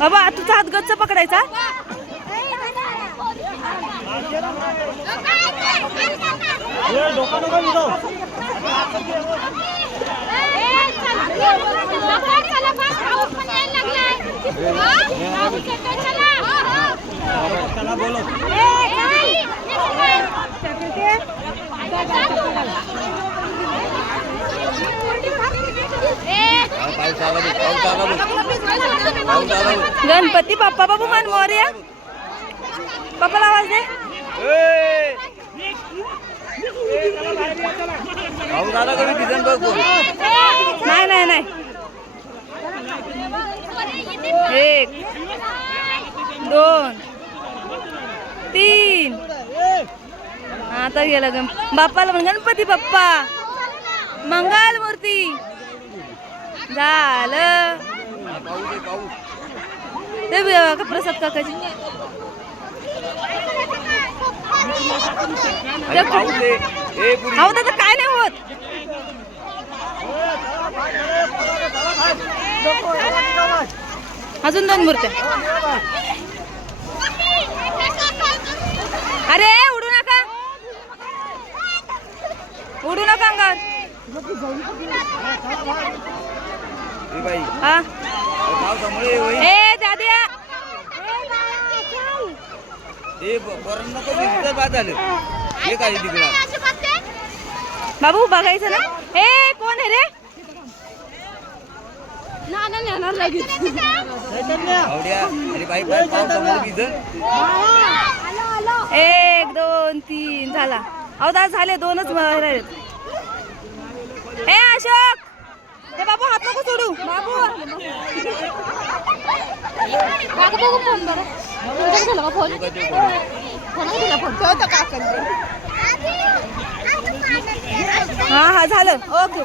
बाबा तुझा हात गच्च पकडायचा. गणपती बाप्पा बाबू मान मोरया. पप्पाला आवाज दे. नाही नाही नाही. 1 2 3. आता गेला बाप्पाला म्हण गणपती बाप्पा मंगल मूर्ती. झालं ते प्रसाद काकाची. दादा काय नाही होत. अजून 2 मूर्त्या. अरे उडू नका उडू नका अंगावर. ए दाद्या बाबू बघायचं ना. ए कोण आहे रे. लगेच 1 2 3 झाला. अहो दादा झाले 2च राहिले. ए अशोक हे बाबू हात नको सोडू. बाबू हा हा झालं. ओके.